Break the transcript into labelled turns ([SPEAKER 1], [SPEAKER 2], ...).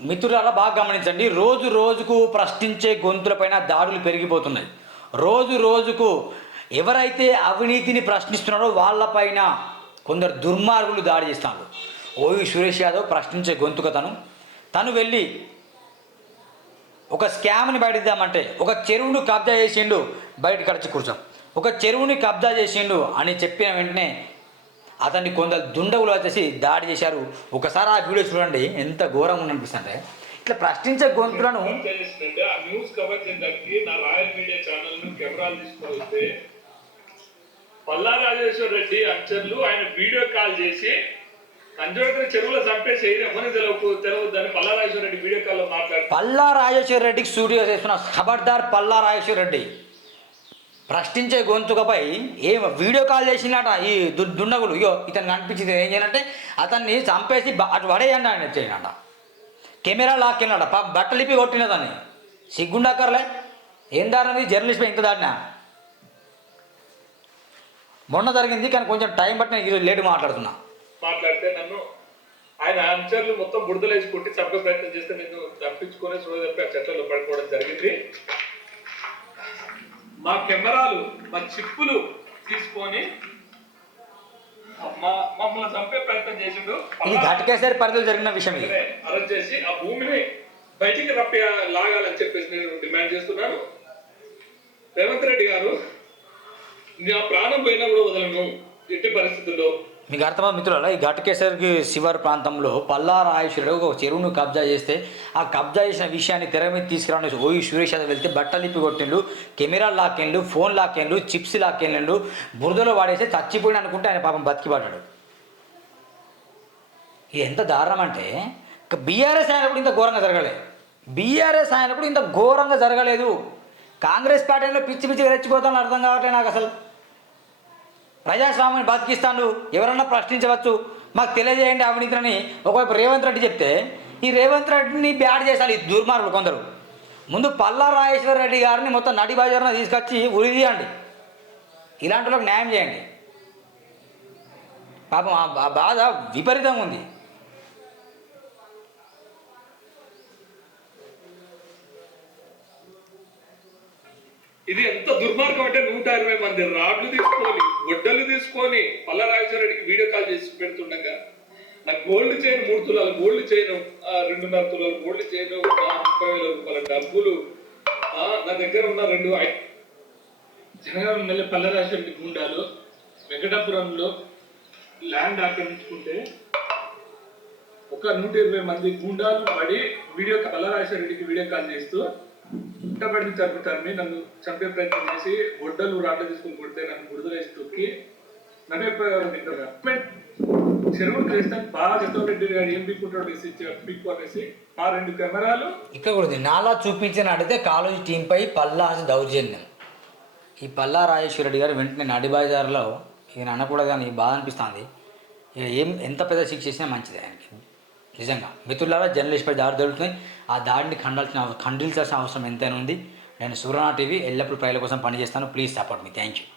[SPEAKER 1] మిత్రులారా బాగా గమనించండి. రోజు రోజుకు ప్రశ్నించే గొంతులపైన దాడులు పెరిగిపోతున్నాయి. రోజు రోజుకు ఎవరైతే అవినీతిని ప్రశ్నిస్తున్నారో వాళ్ళపైన కొందరు దుర్మార్గులు దాడి చేస్తున్నారు. ఓవి సురేష్ యాదవ్ ప్రశ్నించే గొంతుక తను. తను వెళ్ళి ఒక స్కామ్ని బయటిద్దామంటే ఒక చెరువును కబ్జా చేసిండు బయట కడిచి కూర్చోం. ఒక చెరువుని కబ్జా చేసిండు అని చెప్పిన వెంటనే అతన్ని కొందరు దుండగులు వచ్చేసి దాడి చేశారు. ఒకసారి ఆ వీడియో చూడండి ఎంత ఘోరంగా ఉందనిపిస్తుంటే ఇట్లా ప్రశ్నించే గొంతులను
[SPEAKER 2] పల్లా రాజేశ్వర రెడ్డి అక్షర్లు ఆయన వీడియో కాల్ చేసి అంజోడకర చెరువులో చంపేసి ఎవరిని తెలవకు తెలవద్దని పల్లా రాజేశ్వర రెడ్డి వీడియో కాల్లో మాట్లాడుతూ
[SPEAKER 1] పల్లా రాజేశ్వర రెడ్డికి స్టూడియో చేస్తున్న ఖబర్దార్ పల్లా రాజేశ్వర రెడ్డి. ప్రశ్నించే గొంతుకపై ఏం వీడియో కాల్ చేసినట ఈ దు- దుండగులు. ఇగో ఇతను కనిపించింది ఏం చేయాలంటే అతన్ని చంపేసి అటు పడేయండి ఆయన చేయనట కెమెరా లాక్కెళ్ళాడ బట్టలిపి కొట్టినదని సిగ్గుండాకర్లే ఏం దారినది జర్నలిస్ట్ ఇంత దాడినా మొన్న జరిగింది కానీ కొంచెం టైం బట్టి నేను ఈరోజు లేట్ మాట్లాడుతున్నా.
[SPEAKER 2] మాట్లాడితే నన్ను ఆయన అంచర్లు మొత్తం బుడదలేసి కొట్టి చంపే ప్రయత్నం చేస్తే నేను తప్పించుకొని చూడ తప్పి ఆ చెట్లలో పడుకోవడం జరిగింది. మా కెమెరాలు మా చిప్పులు తీసుకొని మా మమ్మల్ని చంపే ప్రయత్నం చేసిండు.
[SPEAKER 1] ఇది ఘటకేసరి పరిధిలో జరిగిన విషయం ఇది.
[SPEAKER 2] అరెస్ట్ చేసి ఆ భూమిని బయటికి రప్పి లాగాలని చెప్పేసి నేను డిమాండ్ చేస్తున్నాను. రేవంత్ రెడ్డి గారు నా ప్రాణం పోయినా కూడా వదలను. ఎట్టి పరిస్థితుల్లో
[SPEAKER 1] మీకు అర్థమా మిత్రులారా? ఈ ఘటకేశ్వరికి శివారు ప్రాంతంలో పల్లారాయేశ్వరుడు ఒక చెరువును కబ్జా చేస్తే ఆ కబ్జా చేసిన విషయాన్ని తెర మీద తీసుకురావడం ఓయి సురేష్ యాదవ్ వెళ్తే బట్టలిప్పి కొట్టిండు కెమెరా లాకెన్లు ఫోన్ లాక్కెళ్ళు చిప్స్ లాకెన్లు బురదలో వాడేస్తే చచ్చిపోయిన అనుకుంటే ఆయన పాపం బతికి పడ్డాడు ఇది ఎంత దారుణం అంటే బీఆర్ఎస్ అయినప్పుడు ఇంత ఘోరంగా జరగలేదు బీఆర్ఎస్ అయినప్పుడు ఇంత ఘోరంగా జరగలేదు. కాంగ్రెస్ పార్టీలో పిచ్చి పిచ్చి రెచ్చిపోతాను అర్థం కావట్లేదు నాకు అసలు. ప్రజాస్వామ్యాన్ని బతికిస్తాను ఎవరన్నా ప్రశ్నించవచ్చు మాకు తెలియజేయండి అవినీతిని. ఒకవైపు రేవంత్ రెడ్డి చెప్తే ఈ రేవంత్ రెడ్డిని బ్యాడ్ చేశారు ఈ దుర్మార్గులు కొందరు. ముందు పల్లా రాజేశ్వర రెడ్డి గారిని మొత్తం నడి బజార్న తీసుకొచ్చి ఉరి తీయండి. ఇలాంటి వాళ్ళకి న్యాయం చేయండి. పాపం ఆ బాధ విపరీతంగా ఉంది.
[SPEAKER 2] ఇది ఎంత దుర్మార్గం అంటే నూట ఇరవై మంది రాడ్లు తీసుకోవాలి గొడ్డలు తీసుకొని పల్లరాజేశ్వర వీడియో కాల్ చేసి పెడుతుండగా నా గోల్డ్ చైన్ మూడు తులాలు గోల్డ్ చైన్ ఆ, రెండున్నర తులాలు గోల్డ్ చైన్ ముప్పై వేల రూపాయల డబ్బులు నా దగ్గర ఉన్న రెండు ఐ- జనగాం నెల పల్లరాజేశ్వర గుండాలు వెంకటాపురంలో ల్యాండ్ ఆక్రమించుకుంటే ఒక నూట ఇరవై మంది గుండాలు పడి వీడియో పల్లరాజేశ్వర వీడియో కాల్ చేస్తూ పుట్టబడి తరపు తరిమి నన్ను చంపే ప్రయత్నం చేసి గొడ్డలు రాడ్లు తీసుకుని కొడితే నన్ను గుడిదలేసి తొక్కి నన్ను చెరువు చేస్తే బాగా జగన్ గారు ఏం పీక్కుంటాడు వేసి పీక్కు అనేసి మా రెండు కెమెరాలు
[SPEAKER 1] ఇక్కడ కూడా నాలా చూపించిన అడిగితే కాలేజీ టీంపై పల్లా దౌర్జన్యం. ఈ పల్లా రాజేశ్వర రెడ్డి గారు వెంటనే నడిబాజార్లో ఈయన అనకూడదు కానీ బాధ అనిపిస్తుంది. ఇక ఏం ఎంత పెద్ద శిక్ష చేసినా మంచిది ఆయనకి. నిజంగా. మిత్రులారా జర్నలిస్ట్పై దాడి జరుగుతుంది ఆ దాడిని ఖండాల్సిన ఖండించాల్సిన అవసరం ఎంతైనా ఉంది. నేను సూర్యనా టీవీ ఎల్లప్పుడూ ప్రజల కోసం పనిచేస్తాను. Please support me. Thank you.